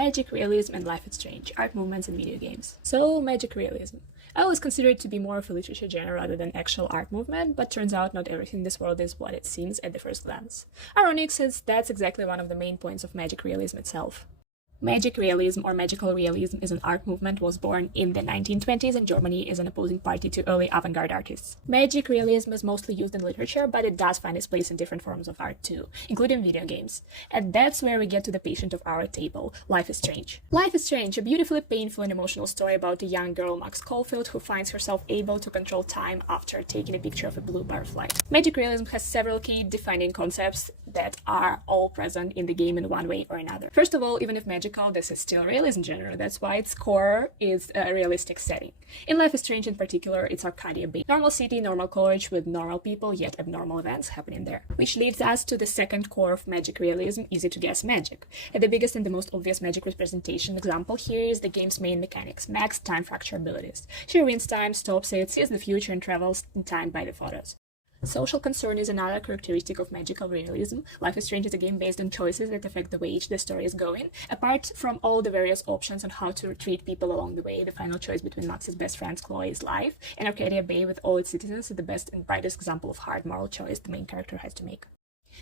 Magic realism and life is strange, art movements and video games. So, magic realism. I always consider it to be more of a literature genre rather than actual art movement, but turns out not everything in this world is what it seems at the first glance. Ironic, since that's exactly one of the main points of magic realism itself. Magic realism or magical realism is an art movement was born in the 1920s in Germany as an opposing party to early avant-garde artists. Magic realism is mostly used in literature, but it does find its place in different forms of art too, including video games. And that's where we get to the patient of our table, Life is Strange. Life is Strange, a beautifully painful and emotional story about a young girl, Max Caulfield, who finds herself able to control time after taking a picture of a blue butterfly. Magic realism has several key defining concepts that are all present in the game in one way or another. First of all, even if magical, this is still a realism genre. That's why its core is a realistic setting. In Life is Strange in particular, it's Arcadia-based. Normal city, normal college with normal people, yet abnormal events happening there. Which leads us to the second core of magic realism, easy to guess magic. And the biggest and the most obvious magic representation example here is the game's main mechanics, Max time fracture abilities. She wins time, stops it, sees the future and travels in time by the photos. Social concern is another characteristic of magical realism. Life is Strange is a game based on choices that affect the way the story is going. Apart from all the various options on how to treat people along the way, the final choice between Max's best friend Chloe's life and Arcadia Bay with all its citizens is the best and brightest example of hard moral choice the main character has to make.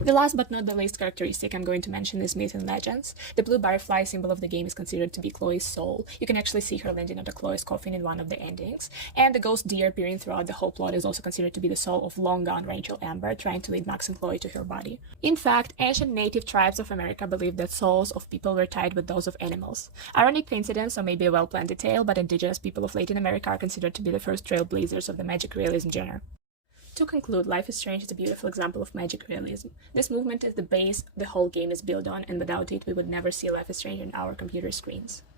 The last but not the least characteristic I'm going to mention is myth and legends. The blue butterfly symbol of the game is considered to be Chloe's soul. You can actually see her landing on the Chloe's coffin in one of the endings. And the ghost deer appearing throughout the whole plot is also considered to be the soul of long-gone Rachel Amber, trying to lead Max and Chloe to her body. In fact, ancient native tribes of America believed that souls of people were tied with those of animals. Ironic coincidence or maybe a well-planned detail, but indigenous people of Latin America are considered to be the first trailblazers of the magic realism genre. To conclude, Life is Strange is a beautiful example of magic realism. This movement is the base the whole game is built on, and without it, we would never see Life is Strange on our computer screens.